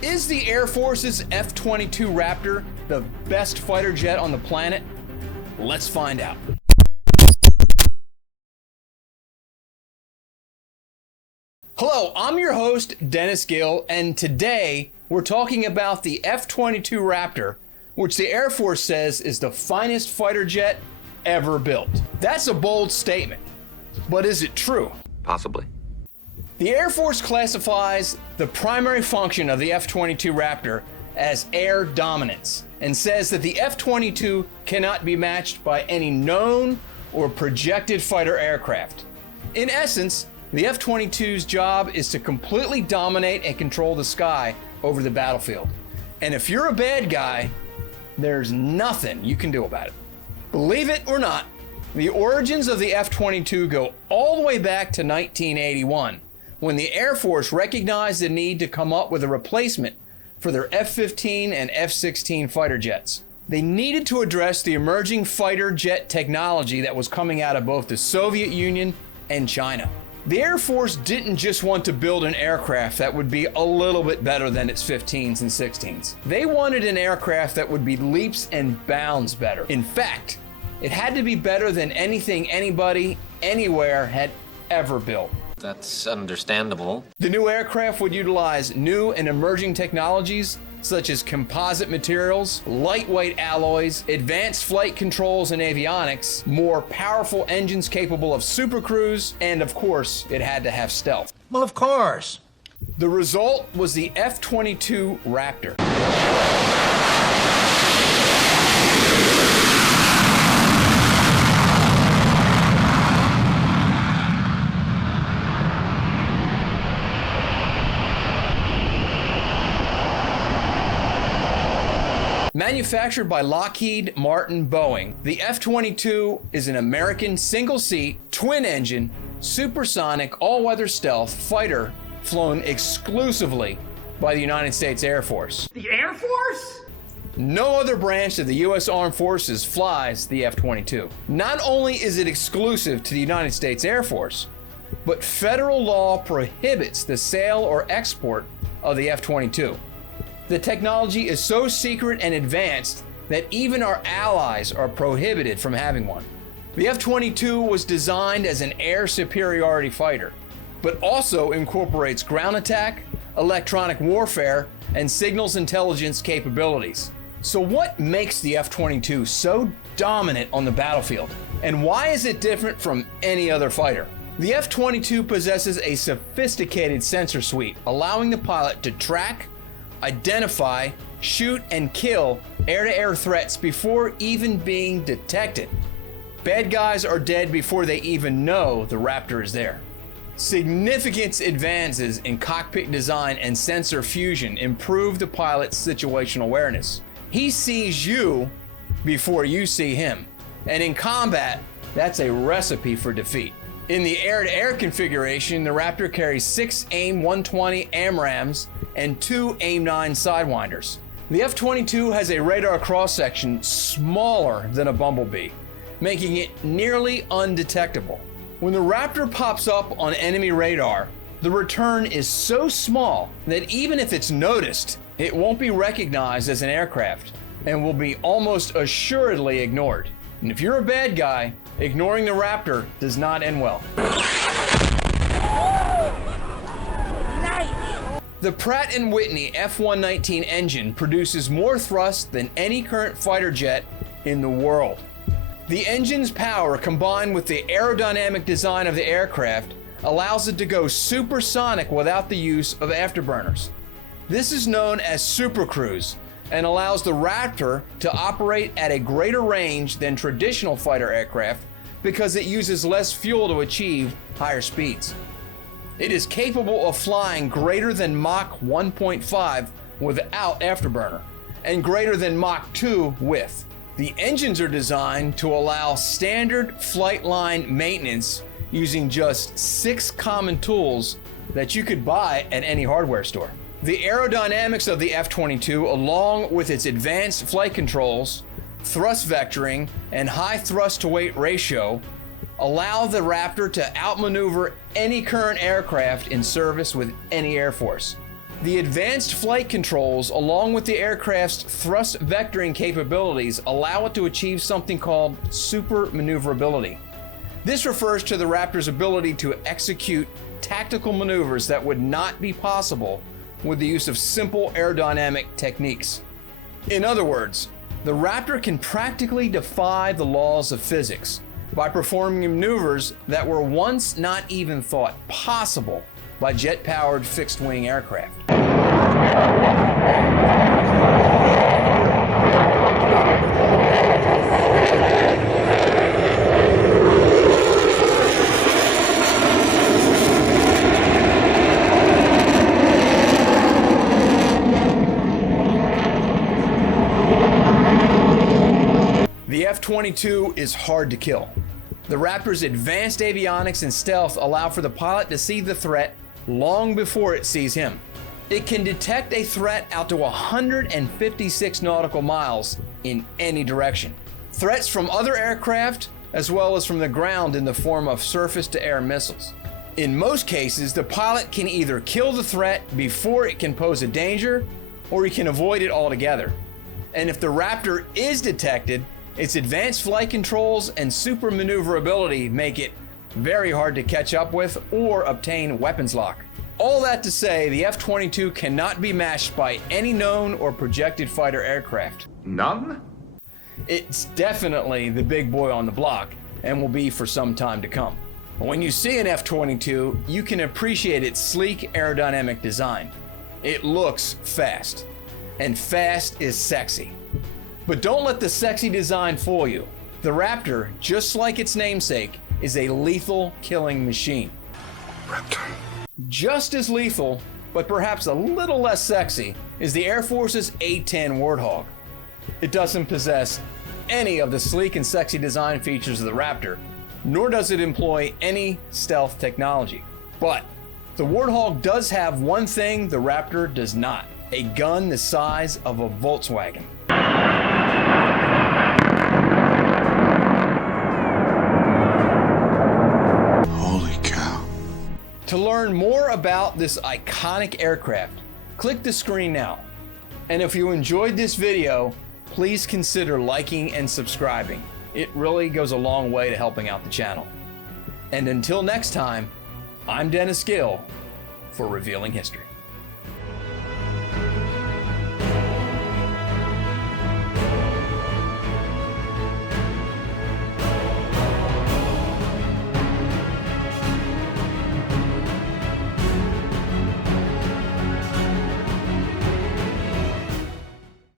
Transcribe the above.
Is the Air Force's F-22 Raptor the best fighter jet on the planet? Let's find out. Hello, I'm your host, Dennis Gill, and today we're talking about the F-22 Raptor, which the Air Force says is the finest fighter jet ever built. That's a bold statement, but is it true? Possibly. The Air Force classifies the primary function of the F-22 Raptor as air dominance and says that the F-22 cannot be matched by any known or projected fighter aircraft. In essence, the F-22's job is to completely dominate and control the sky over the battlefield. And if you're a bad guy, there's nothing you can do about it. Believe it or not, the origins of the F-22 go all the way back to 1981, when the Air Force recognized the need to come up with a replacement for their F-15 and F-16 fighter jets. They needed to address the emerging fighter jet technology that was coming out of both the Soviet Union and China. The Air Force didn't just want to build an aircraft that would be a little bit better than its 15s and 16s. They wanted an aircraft that would be leaps and bounds better. In fact, it had to be better than anything anybody, anywhere had ever built. That's understandable. The new aircraft would utilize new and emerging technologies such as composite materials, lightweight alloys, advanced flight controls and avionics, more powerful engines capable of supercruise, and of course, it had to have stealth. Well, of course. The result was the F-22 Raptor. Manufactured by Lockheed Martin Boeing, the F-22 is an American single-seat, twin-engine, supersonic, all-weather stealth fighter flown exclusively by the United States Air Force. The Air Force? No other branch of the U.S. Armed Forces flies the F-22. Not only is it exclusive to the United States Air Force, but federal law prohibits the sale or export of the F-22. The technology is so secret and advanced that even our allies are prohibited from having one. The F-22 was designed as an air superiority fighter, but also incorporates ground attack, electronic warfare, and signals intelligence capabilities. So what makes the F-22 so dominant on the battlefield? And why is it different from any other fighter? The F-22 possesses a sophisticated sensor suite, allowing the pilot to track, identify, shoot, and kill air-to-air threats before even being detected. Bad guys are dead before they even know the Raptor is there. Significant advances in cockpit design and sensor fusion improve the pilot's situational awareness. He sees you before you see him, and in combat, that's a recipe for defeat. In the air-to-air configuration, the Raptor carries 6 AIM-120 AMRAAMs and 2 AIM-9 Sidewinders. The F-22 has a radar cross-section smaller than a Bumblebee, making it nearly undetectable. When the Raptor pops up on enemy radar, the return is so small that even if it's noticed, it won't be recognized as an aircraft and will be almost assuredly ignored. And if you're a bad guy, ignoring the Raptor does not end well. The Pratt & Whitney F-119 engine produces more thrust than any current fighter jet in the world. The engine's power, combined with the aerodynamic design of the aircraft, allows it to go supersonic without the use of afterburners. This is known as supercruise and allows the Raptor to operate at a greater range than traditional fighter aircraft because it uses less fuel to achieve higher speeds. It is capable of flying greater than Mach 1.5 without afterburner and greater than Mach 2 with. The engines are designed to allow standard flight line maintenance using just 6 common tools that you could buy at any hardware store. The aerodynamics of the F-22, along with its advanced flight controls, thrust vectoring, and high thrust-to-weight ratio, allow the Raptor to outmaneuver any current aircraft in service with any Air Force. The advanced flight controls, along with the aircraft's thrust vectoring capabilities, allow it to achieve something called super maneuverability. This refers to the Raptor's ability to execute tactical maneuvers that would not be possible with the use of simple aerodynamic techniques. In other words, the Raptor can practically defy the laws of physics by performing maneuvers that were once not even thought possible by jet-powered fixed-wing aircraft. The F-22 is hard to kill. The Raptor's advanced avionics and stealth allow for the pilot to see the threat long before it sees him. It can detect a threat out to 156 nautical miles in any direction. Threats from other aircraft, as well as from the ground in the form of surface-to-air missiles. In most cases, the pilot can either kill the threat before it can pose a danger, or he can avoid it altogether. And if the Raptor is detected, its advanced flight controls and super maneuverability make it very hard to catch up with or obtain weapons lock. All that to say, the F-22 cannot be matched by any known or projected fighter aircraft. None? It's definitely the big boy on the block and will be for some time to come. When you see an F-22, you can appreciate its sleek aerodynamic design. It looks fast, and fast is sexy. But don't let the sexy design fool you. The Raptor, just like its namesake, is a lethal killing machine. Raptor. Just as lethal, but perhaps a little less sexy, is the Air Force's A-10 Warthog. It doesn't possess any of the sleek and sexy design features of the Raptor, nor does it employ any stealth technology. But the Warthog does have one thing the Raptor does not: a gun the size of a Volkswagen. To learn more about this iconic aircraft, click the screen now. And if you enjoyed this video, please consider liking and subscribing. It really goes a long way to helping out the channel. And until next time, I'm Dennis Gill for Revealing History.